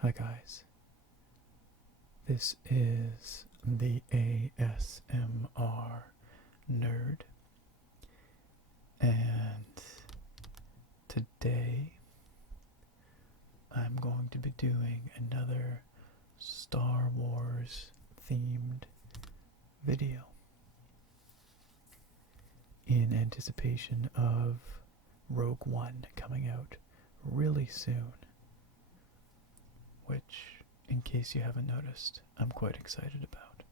Hi guys, this is the ASMR nerd, and today I'm going to be doing another Star Wars themed video in anticipation of Rogue One coming out really soon, which, in case you haven't noticed, I'm quite excited about.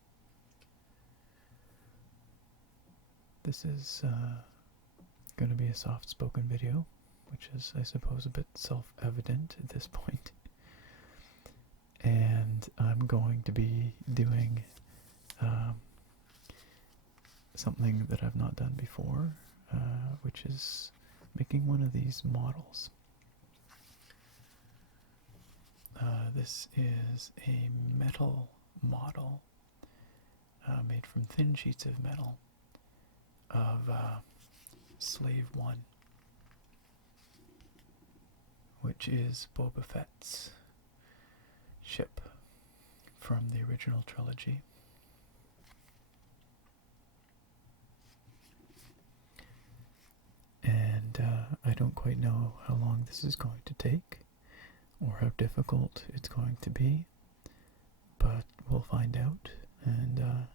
This is going to be a soft-spoken video, which is, I suppose, a bit self-evident at this point. And I'm going to be doing something that I've not done before, which is making one of these models. This is a metal model made from thin sheets of metal of Slave 1, which is Boba Fett's ship from the original trilogy. And I don't quite know how long this is going to take, or how difficult it's going to be, but we'll find out, and I'm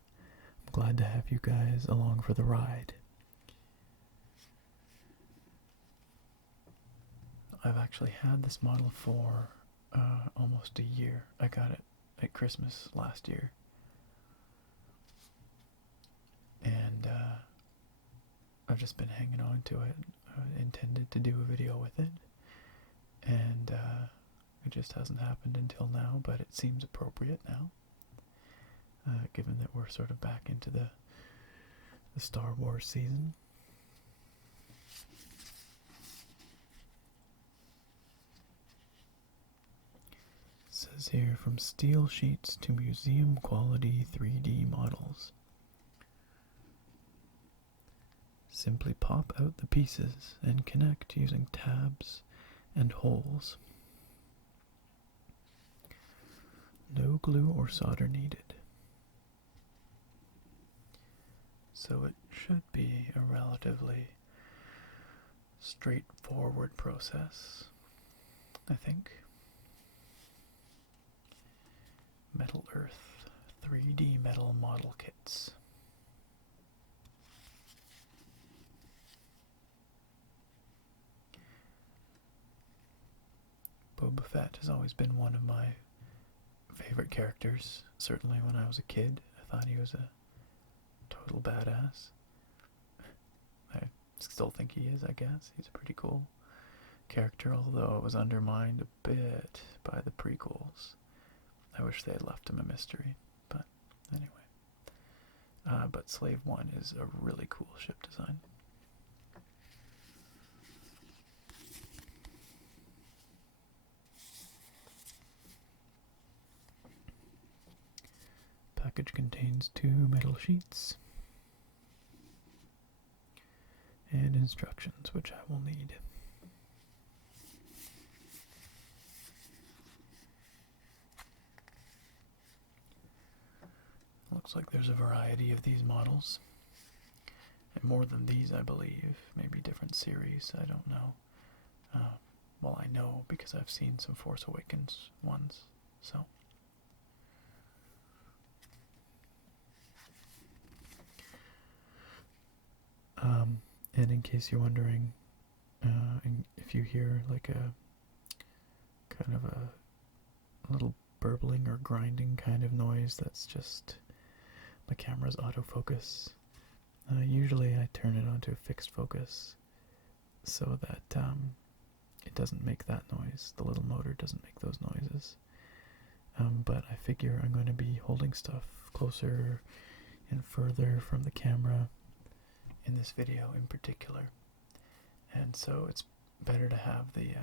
glad to have you guys along for the ride. I've actually had this model for almost a year. I got it at Christmas last year, and I've just been hanging on to it. I intended to do a video with it, and it just hasn't happened until now, but it seems appropriate now, given that we're sort of back into the Star Wars season. It says here, from steel sheets to museum quality 3D models. Simply pop out the pieces and connect using tabs and holes. No glue or solder needed. So it should be a relatively straightforward process, I think. Metal Earth 3D metal model kits. Boba Fett has always been one of my favorite characters. Certainly when I was a kid, I thought he was a total badass. I still think he is, I guess. He's a pretty cool character, although it was undermined a bit by the prequels. I wish they had left him a mystery, but anyway. But Slave 1 is a really cool ship design. Package contains 2 metal sheets and instructions, which I will need. Looks like there's a variety of these models, and more than these, I believe. Maybe different series, I don't know. Well, I know because I've seen some Force Awakens ones, so. And in case you're wondering, if you hear like a kind of a little burbling or grinding kind of noise, that's just my camera's autofocus. Usually I turn it onto fixed focus so that it doesn't make that noise. The little motor doesn't make those noises. But I figure I'm going to be holding stuff closer and further from the camera in this video in particular, and so it's better to have the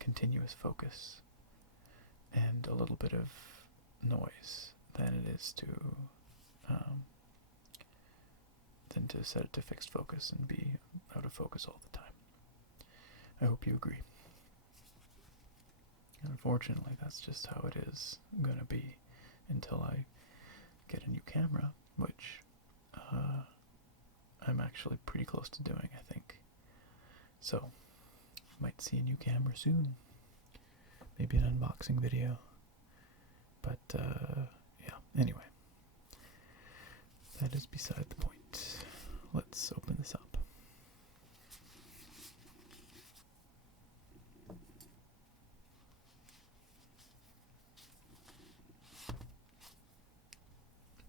continuous focus and a little bit of noise than it is to set it to fixed focus and be out of focus all the time. I hope you agree. And unfortunately, that's just how it is gonna be until I get a new camera, which I'm actually pretty close to doing, I think. So, might see a new camera soon. Maybe an unboxing video. But, yeah, anyway. That is beside the point. Let's open this up.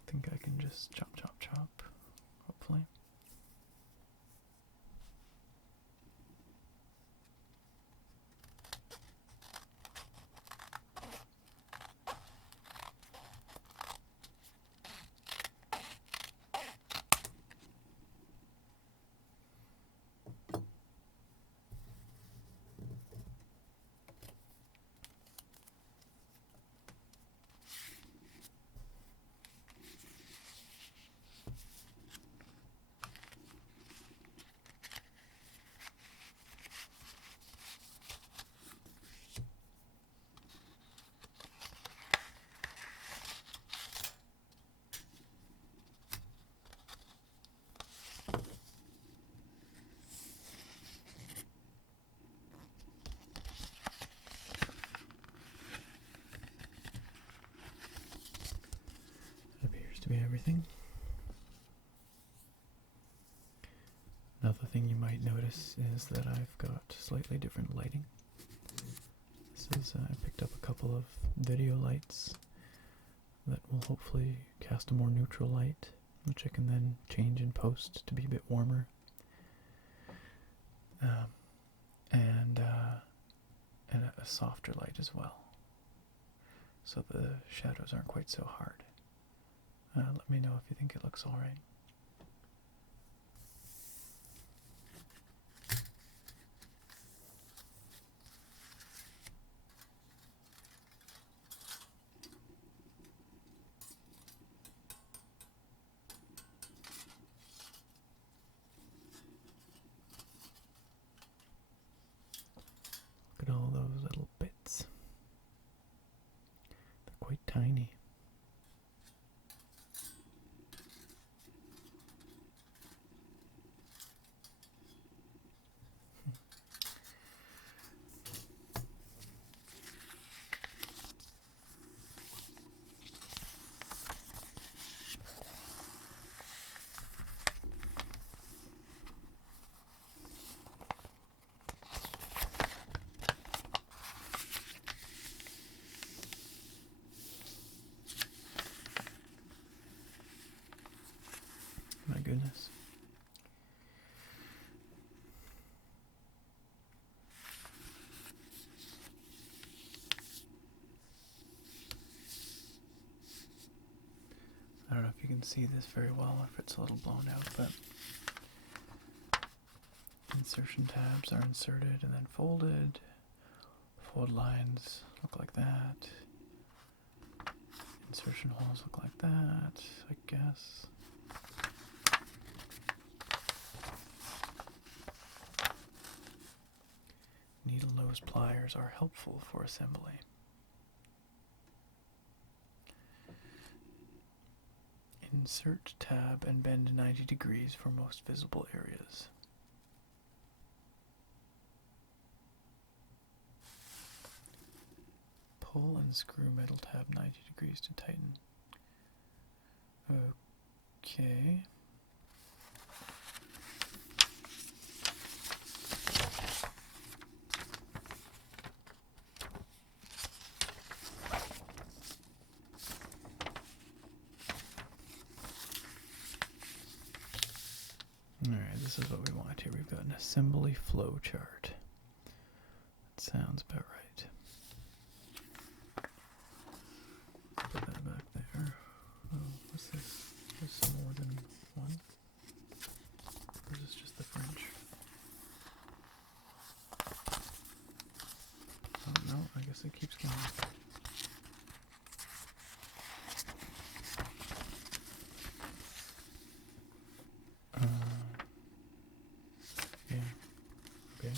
I think I can just chop, chop, chop, hopefully. To be everything. Another thing you might notice is that I've got slightly different lighting. This is, I picked up a couple of video lights that will hopefully cast a more neutral light, which I can then change in post to be a bit warmer. And a softer light as well, so the shadows aren't quite so hard. Let me know if you think it looks alright. Look at all those little bits. They're quite tiny. My goodness. I don't know if you can see this very well, or if it's a little blown out, but insertion tabs are inserted and then folded. Fold lines look like that. Insertion holes look like that, I guess. Needle nose pliers are helpful for assembly. Insert tab and bend 90 degrees for most visible areas. Pull and screw metal tab 90 degrees to tighten. Okay. Alright, this is what we want here. We've got an assembly flow chart. That sounds about right. Put that back there. Oh, what's this? There's more than one? Or is this just the French? Oh no, I guess it keeps going. Yeah, okay.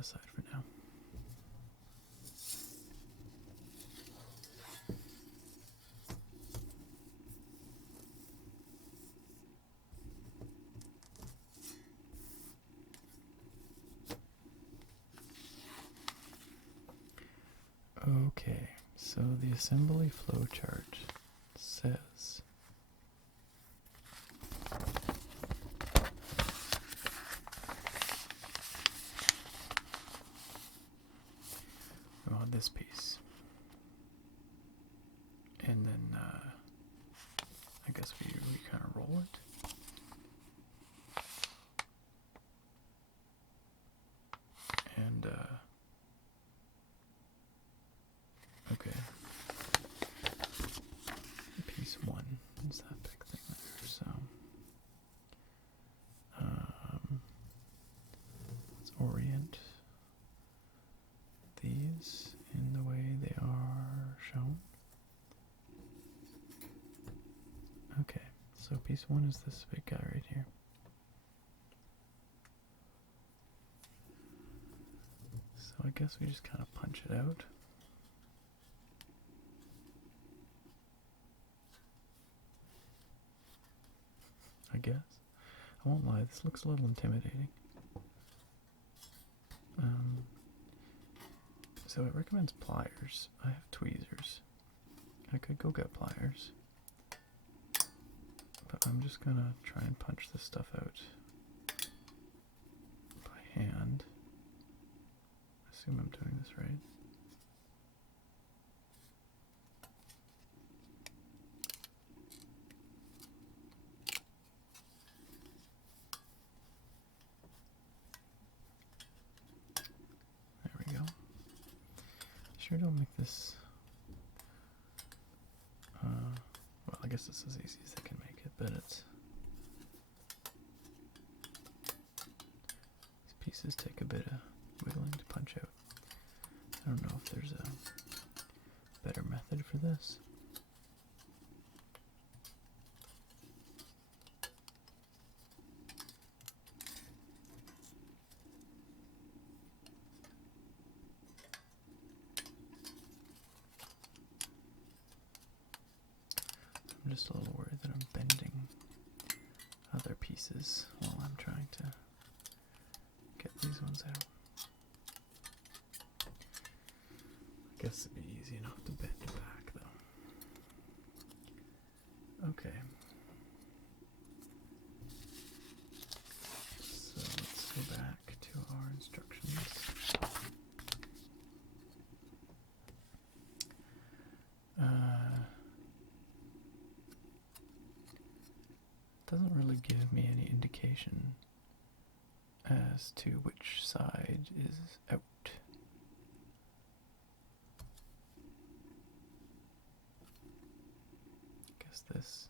aside for now. Okay, so the assembly flowchart says we want this piece, and then I guess we kind of roll it. And okay, piece 1 is that big thing there, so let's orient these in the way they are shown. Okay, so piece 1 is this big guy right here. So I guess we just kind of punch it out. I guess. I won't lie, this looks a little intimidating. So it recommends pliers. I have tweezers. I could go get pliers. But I'm just gonna try and punch this stuff out by hand. I assume I'm doing this right. There we go. Sure don't make this, well, I guess it's as easy as I can make it, but it's, these pieces take a bit of wiggling to punch out. I don't know if there's a better method for this. I'm just a little worried that I'm bending other pieces while I'm trying to get these ones out. I guess it'd be easy enough to bend back though. Okay. So let's go back to our instructions. Doesn't really give me any indication as to which side is out. Guess this.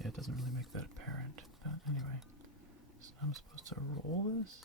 Yeah, it doesn't really make that apparent, but anyway. So I'm supposed to roll this?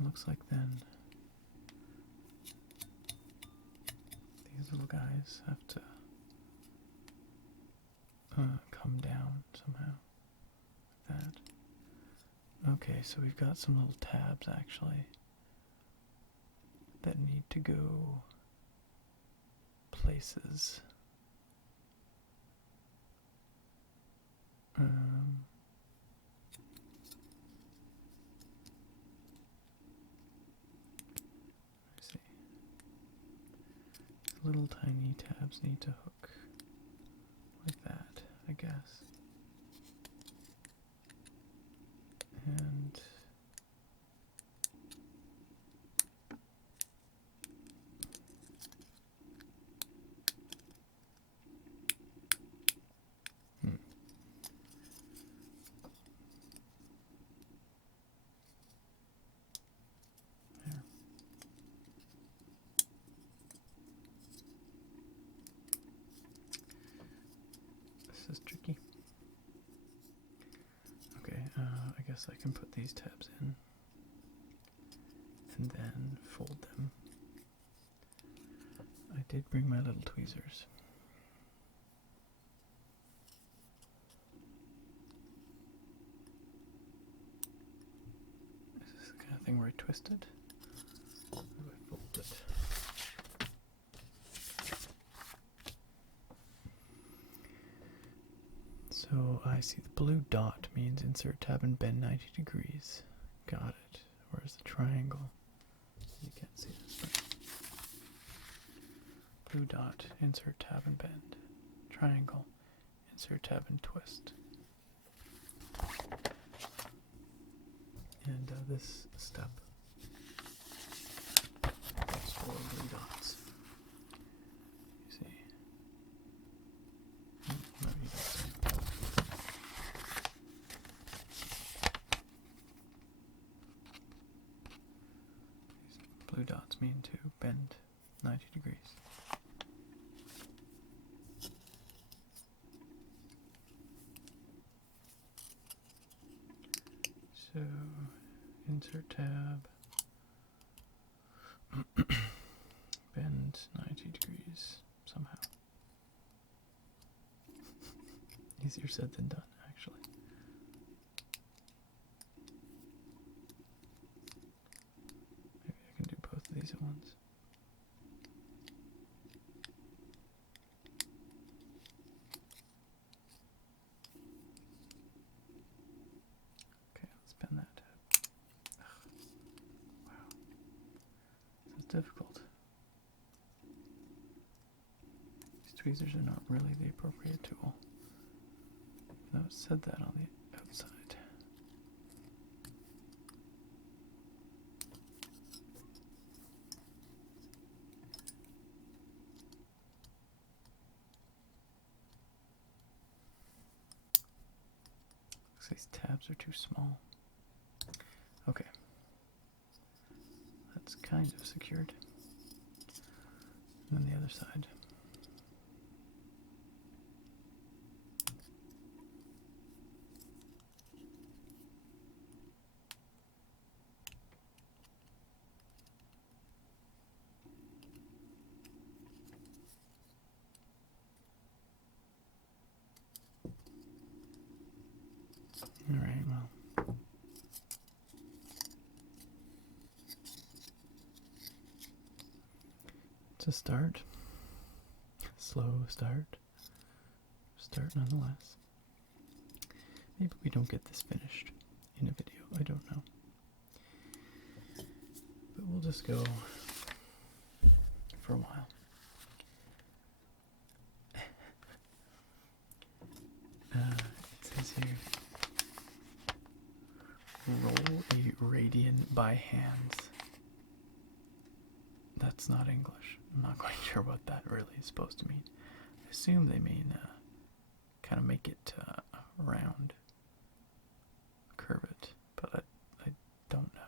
It looks like then these little guys have to come down somehow, like that. Okay, so we've got some little tabs actually that need to go places. Little tiny tabs need to hook like that, I guess. And This is tricky. Okay, I guess I can put these tabs in and then fold them. I did bring my little tweezers. Is this the kind of thing where I twist it? Or do I fold it? So I see the blue dot means insert tab and bend 90 degrees. Got it. Where's the triangle? You can't see this, but blue dot, insert tab and bend. Triangle, insert tab and twist. And this step is for blue dots. You see? No, you don't see. These blue dots mean to bend 90 degrees. So, insert tab, bend 90 degrees somehow. Easier said than done, actually. Maybe I can do both of these at once. Bend that tab. Ugh. Wow. This is difficult. These tweezers are not really the appropriate tool. Though it said that on the outside. Looks like these tabs are too small. Okay, that's kind of secured. And then the other side. All right, well. To start, slow start nonetheless. Maybe we don't get this finished in a video, I don't know. But we'll just go for a while. It says here, roll a radian by hand. That's not English. I'm not quite sure what that really is supposed to mean. I assume they mean kind of make it round, curve it, but I don't know.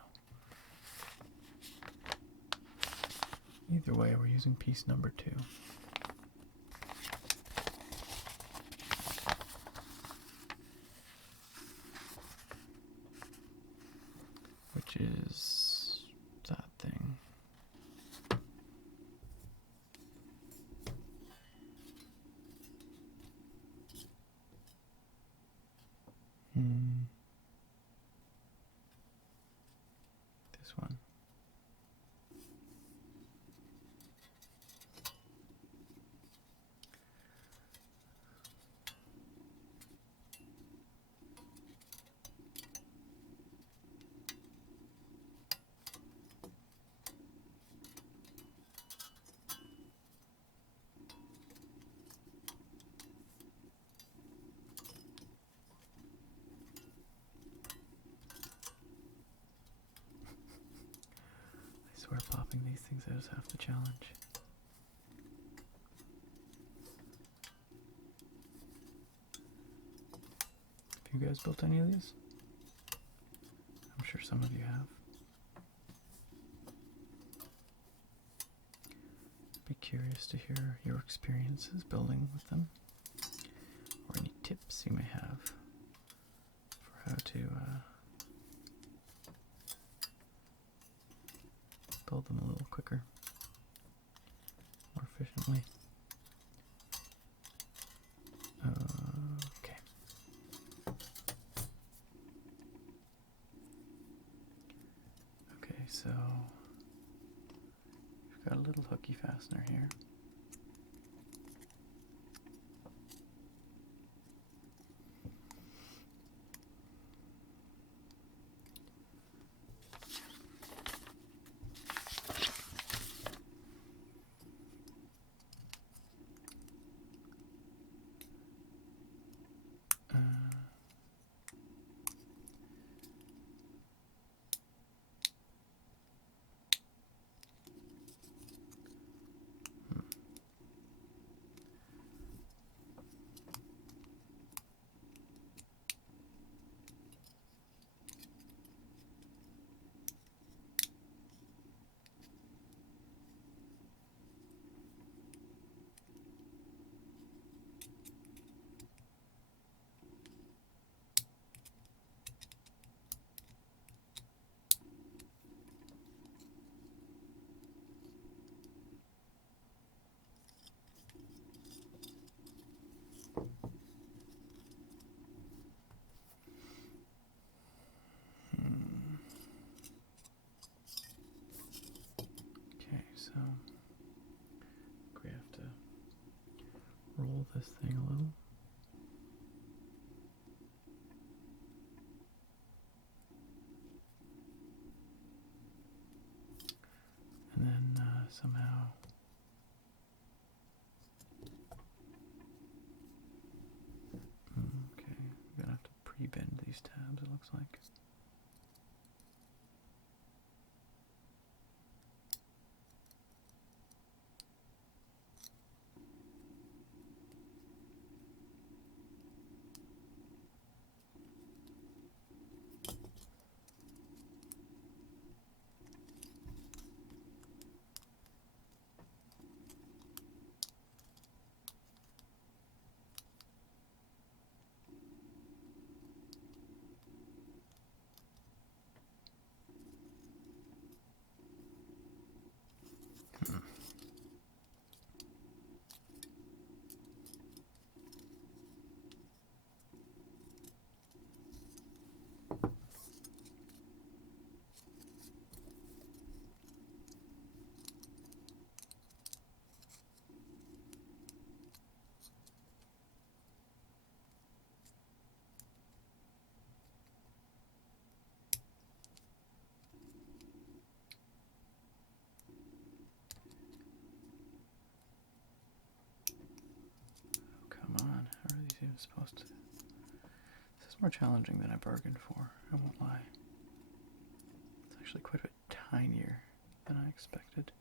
Either way, we're using piece number 2. Which is that thing. This one. I swear popping these things out is half the challenge. Have you guys built any of these? I'm sure some of you have. Be curious to hear your experiences building with them, or any little hooky fastener here. So we have to roll this thing a little. And then somehow okay, we're gonna have to pre-bend these tabs, it looks like. Supposed to. This is more challenging than I bargained for, I won't lie. It's actually quite a bit tinier than I expected.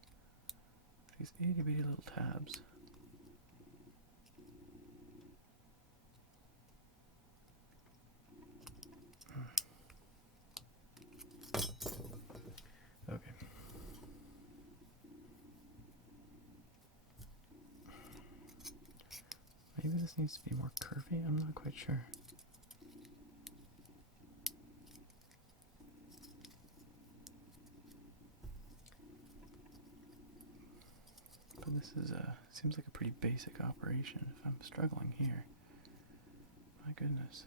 These itty bitty little tabs. Okay. Maybe this needs to be more curvy, I'm not quite sure. But this is seems like a pretty basic operation if I'm struggling here. My goodness.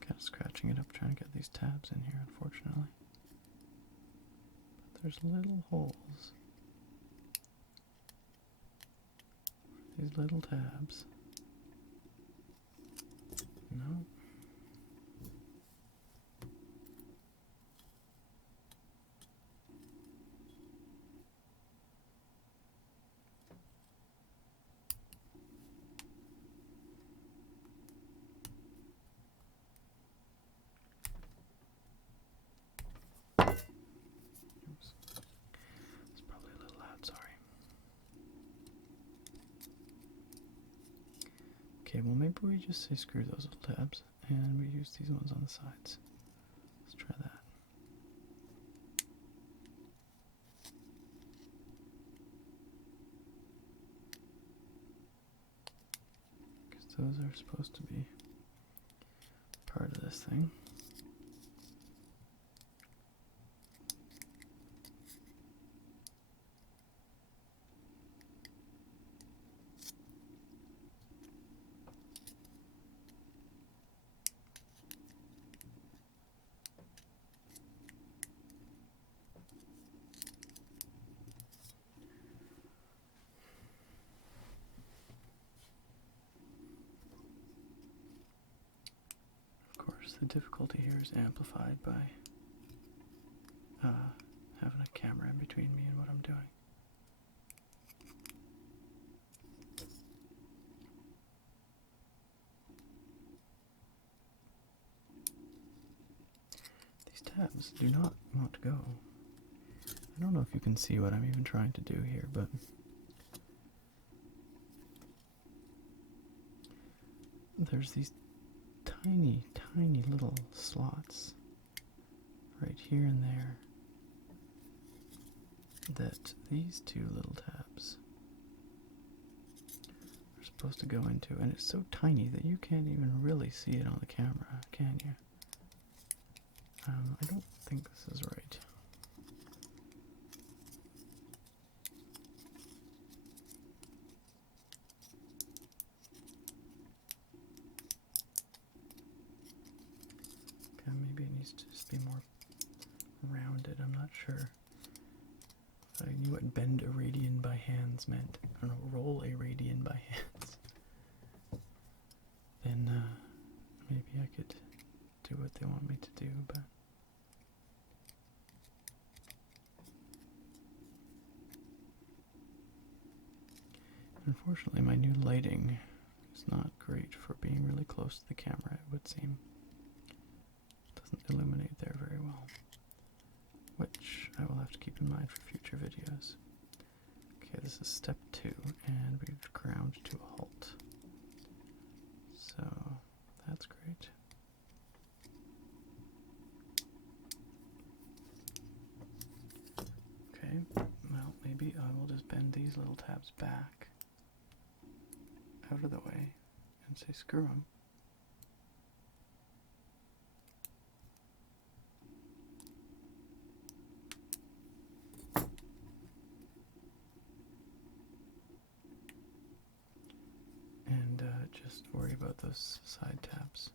Kind of scratching it up trying to get these tabs in here, unfortunately. But there's little holes. These little tabs. No. Oops. It's probably a little loud, sorry. Okay, well maybe we just say screw those little tabs and we use these ones on the sides. Let's try that. Because those are supposed to be part of this thing. the difficulty here is amplified by having a camera in between me and what I'm doing. These tabs do not want to go. I don't know if you can see what I'm even trying to do here, but there's these tiny, tiny little slots right here and there that these two little tabs are supposed to go into, and it's so tiny that you can't even really see it on the camera, can you? I don't think this is right. Okay, maybe it needs to just be more rounded, I'm not sure. If I knew what bend a radian by hands meant, I don't know, roll a radian by hands, then maybe I could do what they want me to do, but unfortunately my new lighting is not great for being really close to the camera, it would seem. It doesn't illuminate there very well, which I will have to keep in mind for future videos. Okay, this is step 2, and we've ground to a halt. So, that's great. Okay, well, maybe I will just bend these little tabs back out of the way and say screw them. And just worry about those side tabs.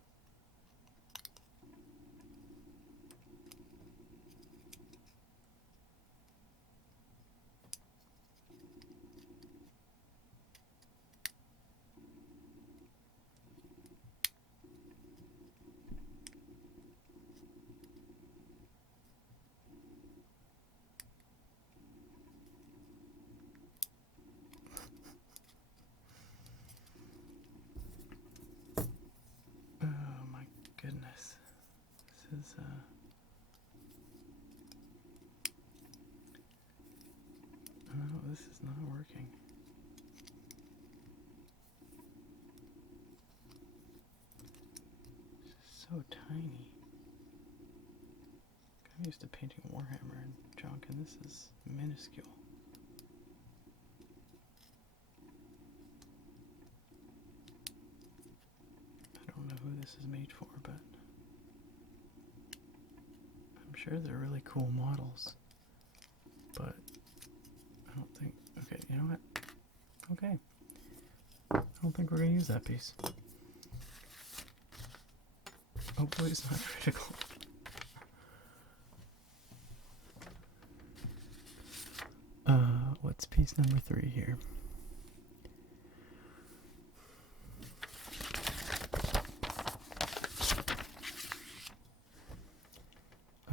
Goodness, this is oh, this is not working. This is so tiny. I'm used to painting Warhammer and junk, and this is minuscule. I don't know who this is made for, but I'm sure they're really cool models. But I don't think, okay, you know what? Okay. I don't think we're going to use that piece. Hopefully it's not critical. What's piece number 3 here?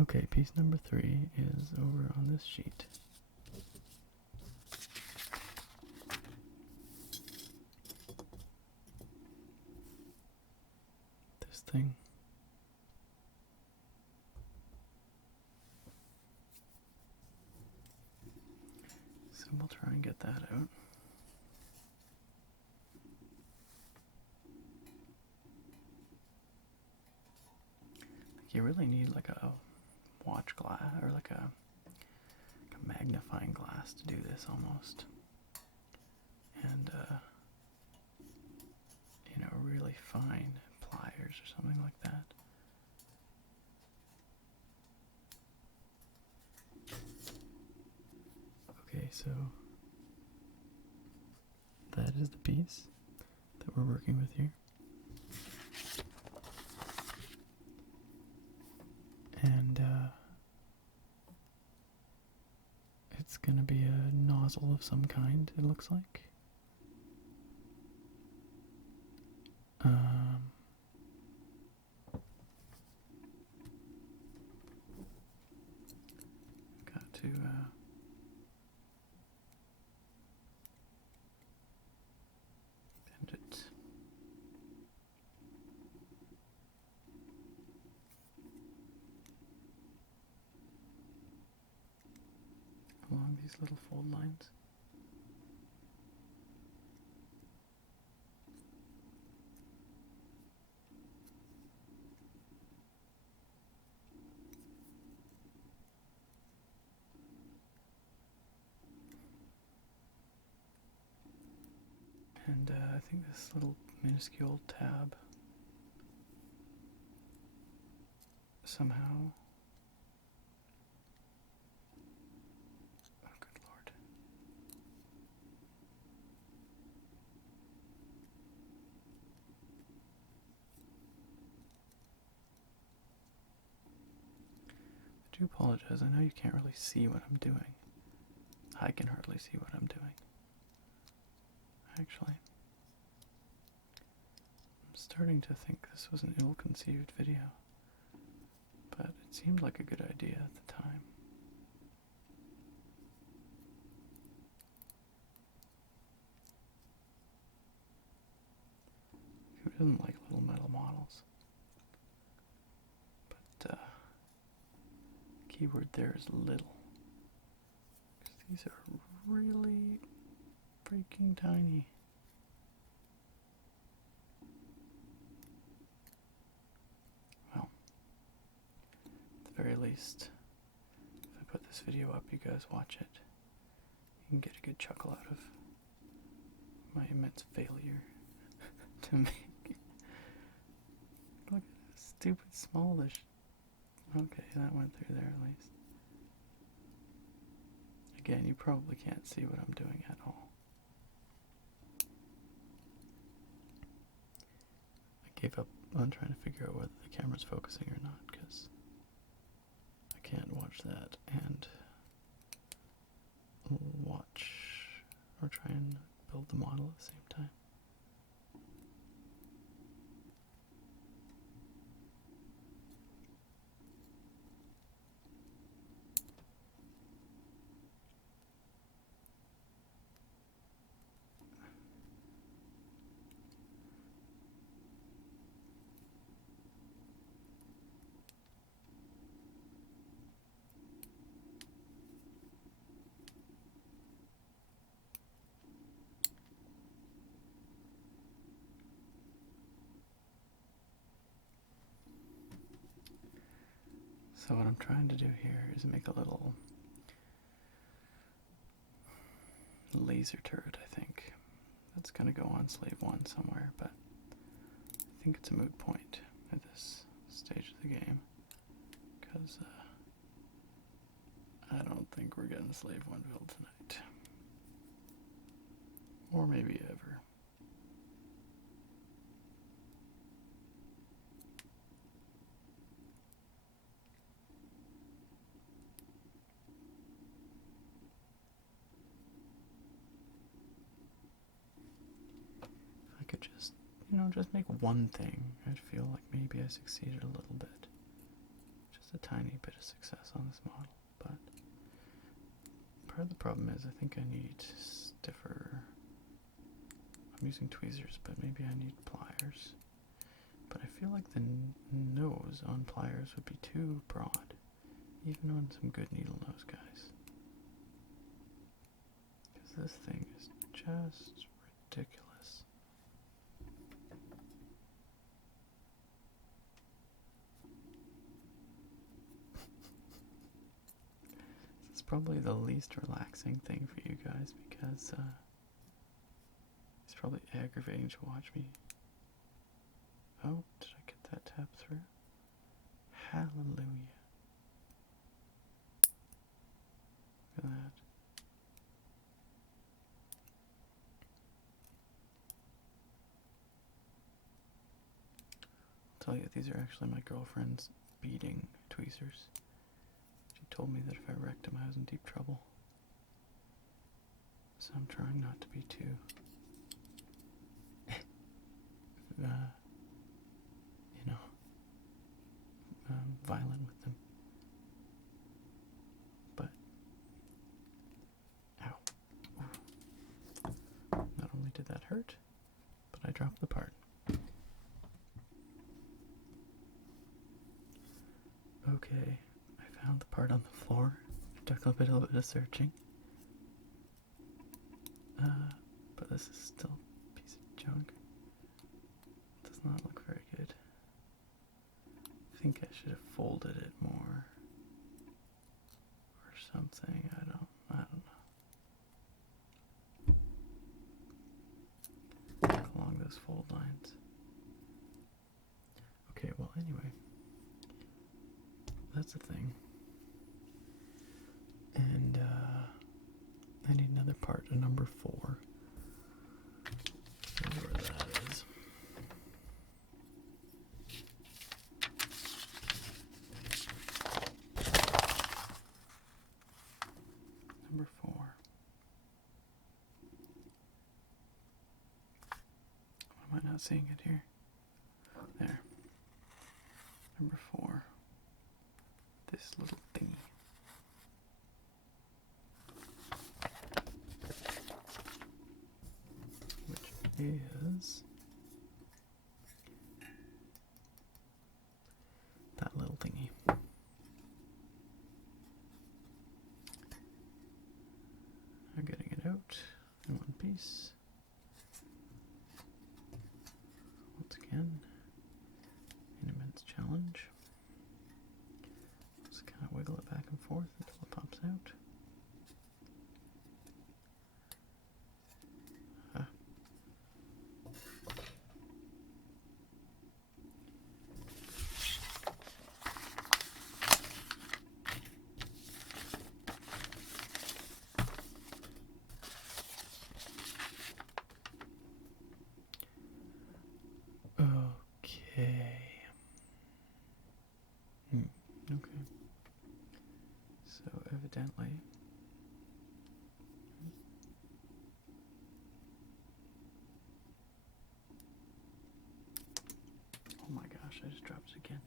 Okay, piece number 3 is over on this sheet. This thing. So we'll try and get that out. You really need like a watch glass or like a magnifying glass to do this almost, and you know, really fine pliers or something like that. Okay, so that is the piece that we're working with here. And it's going to be a nozzle of some kind, it looks like. these little fold lines. And I think this little minuscule tab somehow. Oh, good lord. I do apologize. I know you can't really see what I'm doing. I can hardly see what I'm doing. Actually, I'm starting to think this was an ill-conceived video, but it seemed like a good idea at the time. Who doesn't like little metal models? But keyword there is little, because these are really freaking tiny. Well, at the very least, if I put this video up, you guys watch it, you can get a good chuckle out of my immense failure to make. Look at this stupid smallish. Okay, that went through there at least. Again, you probably can't see what I'm doing at all. I gave up on trying to figure out whether the camera's focusing or not, because I can't watch that and watch or try and build the model at the same time. So what I'm trying to do here is make a little laser turret, I think. That's going to go on slave 1 somewhere, but I think it's a moot point at this stage of the game, because I don't think we're getting slave 1 build tonight. Or maybe ever. I could just, just make one thing, I'd feel like maybe I succeeded a little bit. Just a tiny bit of success on this model, but part of the problem is I think I need stiffer. I'm using tweezers, but maybe I need pliers. But I feel like the nose on pliers would be too broad, even on some good needle nose guys. Because this thing is just ridiculous. This is probably the least relaxing thing for you guys, because it's probably aggravating to watch me. Oh, did I get that tap through? Hallelujah. Look at that. I'll tell you, these are actually my girlfriend's beading tweezers. She told me that if I wrecked them, I was in deep trouble. So I'm trying not to be too violent with them. But, ow. Not only did that hurt, but I dropped the part. Okay, I found the part on the floor. It took a little bit of searching. But this is still a piece of junk. Does not look very good. I think I should have folded it more or something. I don't know. Look along those fold lines. Okay, well anyway, that's the thing. And I need another part, a number 4. Where that is. Number 4. Why am I not seeing it here? There. Number 4. This little thingy. Which is that little thingy. I'm getting it out in one piece. Once again, an immense challenge. Just kind of wiggle it back and forth until it pops out. Okay. So evidently, oh my gosh, I just dropped it again.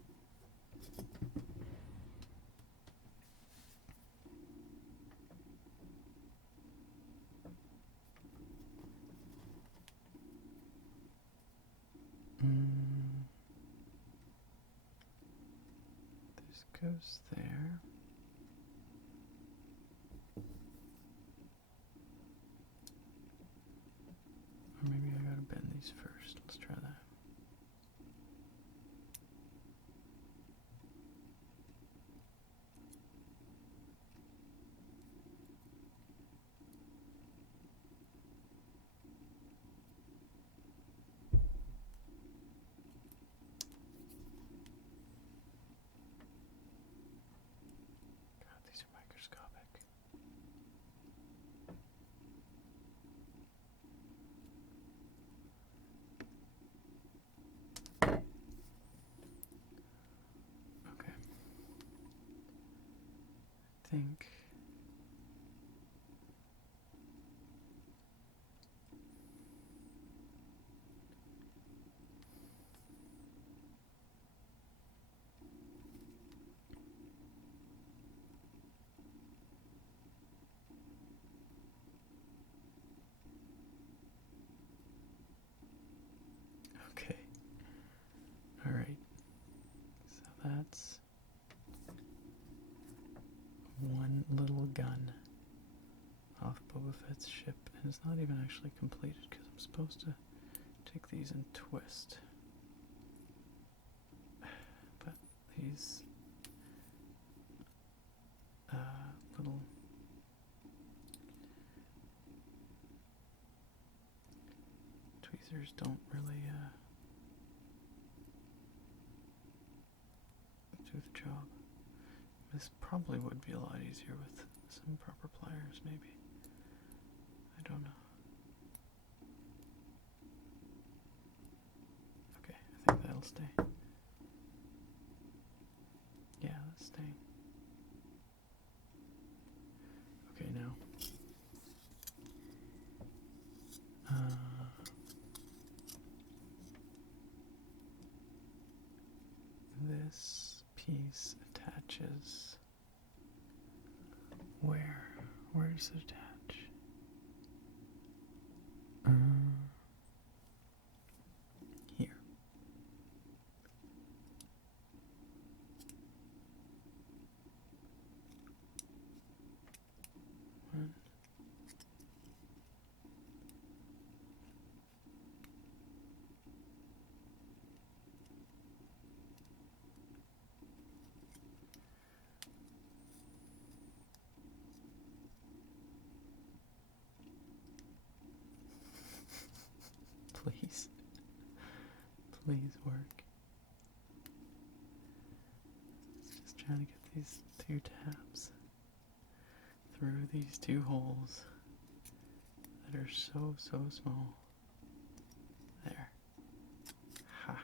This goes there. Or maybe I gotta bend these first. Let's try that. God, these are microscopic. Okay. I think okay. All right. So that's one little gun off Boba Fett's ship, and it's not even actually completed because I'm supposed to take these and twist. But these little tweezers don't really do the job. This probably would be a lot easier with some proper pliers, maybe. I don't know. Okay, I think that'll stay. Yeah, that's staying. Okay, now. This piece attaches. Where? Where does it attach? Here. One, Please work. Just trying to get these two tabs through these two holes that are so small. There. Ha.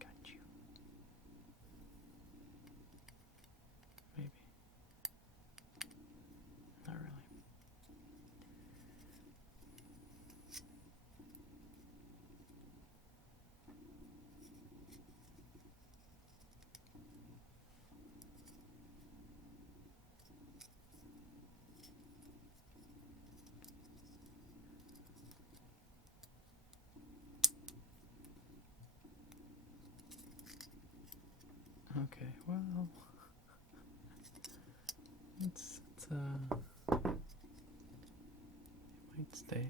Got you. Maybe. Not really. Okay, well, it might stay.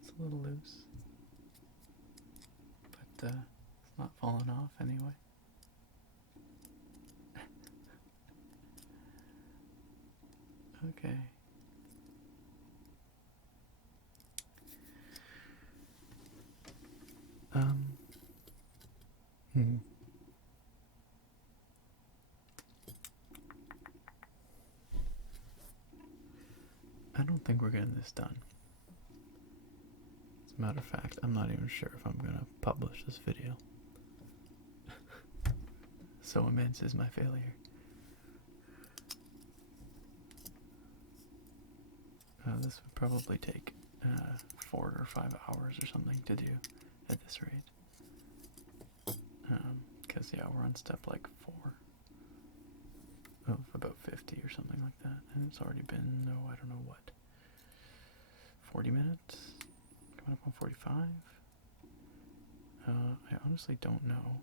It's a little loose, but it's not falling off anyway. Okay. I don't think we're getting this done. As a matter of fact, I'm not even sure if I'm gonna publish this video. So immense is my failure. This would probably take 4 or 5 hours or something to do at this rate. Because yeah, we're on step like 4 of about 50 or something like that, and it's already been, I don't know what, 40 minutes? Coming up on 45? I honestly don't know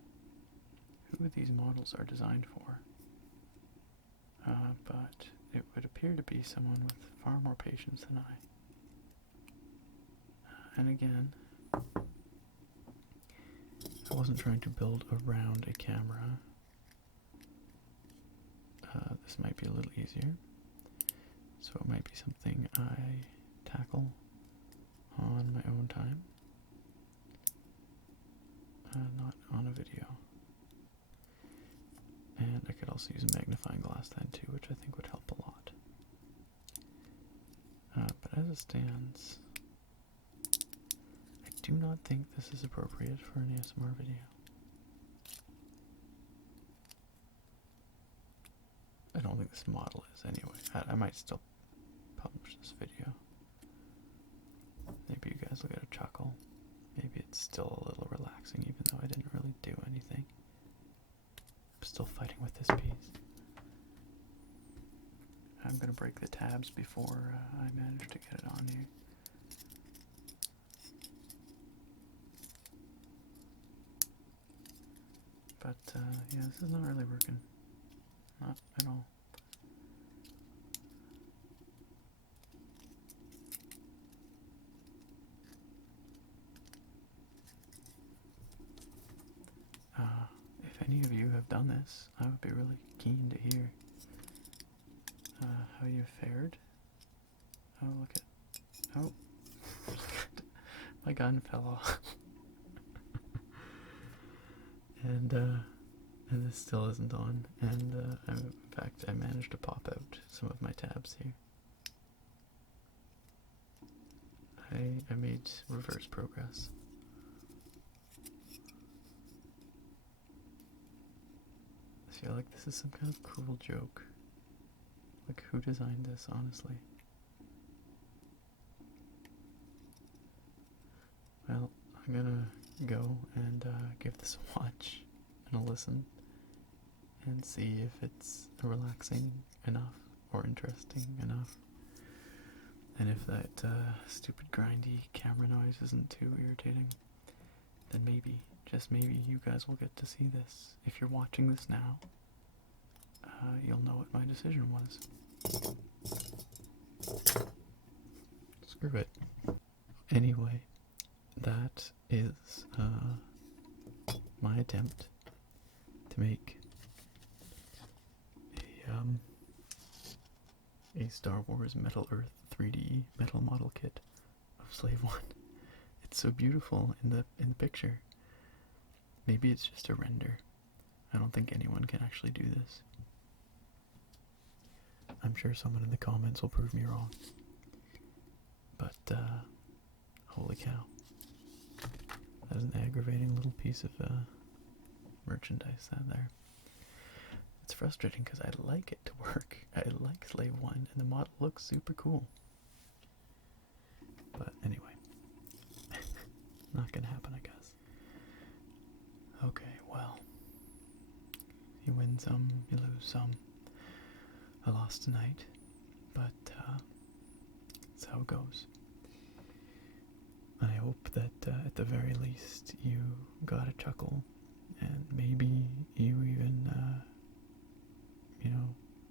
who these models are designed for, but it would appear to be someone with far more patience than I. And again, I wasn't trying to build around a camera. This might be a little easier, so it might be something I tackle on my own time, not on a video. And I could also use a magnifying glass then too, which I think would help a lot. But as it stands, I do not think this is appropriate for an ASMR video. I don't think this model is anyway. I might still publish this video. Maybe you guys will get a chuckle. Maybe it's still a little relaxing even though I didn't really do anything. I'm still fighting with this piece. I'm gonna break the tabs before I manage to get it on here. But yeah, this is not really working. Not at all. If any of you have done this, I would be really keen to hear how you fared. Oh, look at... Oh. My gun fell off. And this still isn't on. And in fact, I managed to pop out some of my tabs here. I made reverse progress. I feel like this is some kind of cruel joke. Like, who designed this, honestly? Well, I'm gonna go and give this a watch and a listen and see if it's relaxing enough or interesting enough. And if that stupid grindy camera noise isn't too irritating, then maybe, just maybe, you guys will get to see this. If you're watching this now, you'll know what my decision was. Screw it. Anyway, that is my attempt to make a Star Wars Metal Earth 3D metal model kit of Slave One. It's so beautiful in the picture. Maybe it's just a render. I don't think anyone can actually do this. I'm sure someone in the comments will prove me wrong. But, holy cow. That is an aggravating little piece of merchandise out there. It's frustrating because I like it to work. I like Slave 1 and the model looks super cool. But anyway, not gonna happen, I guess. Okay, well, you win some, you lose some. I lost tonight, but that's how it goes. I hope that at the very least you got a chuckle, and maybe you even,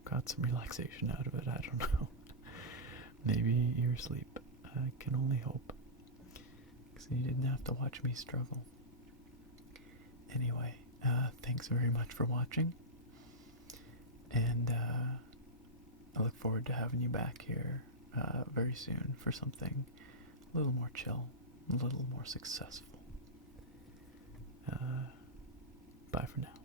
got some relaxation out of it. I don't know. Maybe you're asleep. I can only hope, because you didn't have to watch me struggle. Anyway, thanks very much for watching, and I look forward to having you back here very soon for something a little more chill, a little more successful. Bye for now.